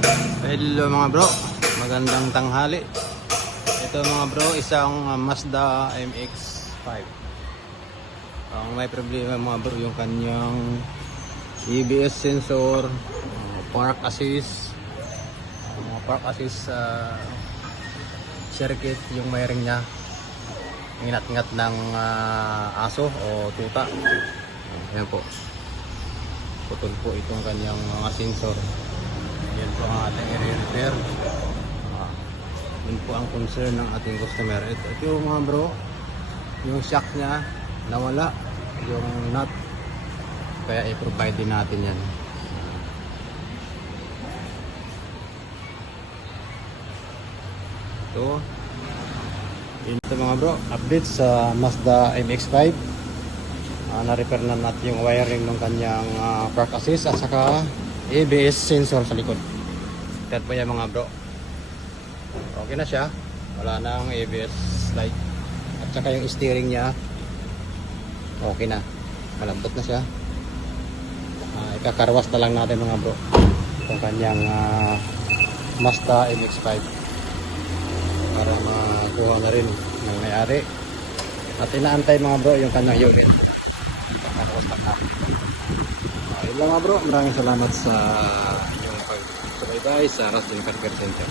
Hello mga bro, magandang tanghali. Ito mga bro, isang Mazda MX-5. Ang may problema mga bro, yung kanyang ABS sensor, park assist, circuit, yung wiring nya ingat-ingat ng aso o tuta. Ayan po, putol po itong kanyang mga sensor. Yan po ang ating i-repair. Yun po ang concern ng ating customer. Ito yung mga bro, yung shock nya nawala, yung nut, kaya i-provide din natin yan. Ito mga bro, update sa Mazda MX-5. Na-repair na natin yung wiring ng kanyang park assist at saka ABS sensor sa likod. Yan po yan mga bro. Okay na siya. Wala na ang ABS light. At saka yung steering nya okay na. Malambot na siya. Ikakarwas na lang natin mga bro itong kanyang Mazda MX-5 para makuha na rin ng may-ari. At inaantay mga bro yung kanyang unit. Ikakarwas na natin. Ayun lang mga bro, maraming salamat sa inyong pag-subaybay sa Rustin Repair Center.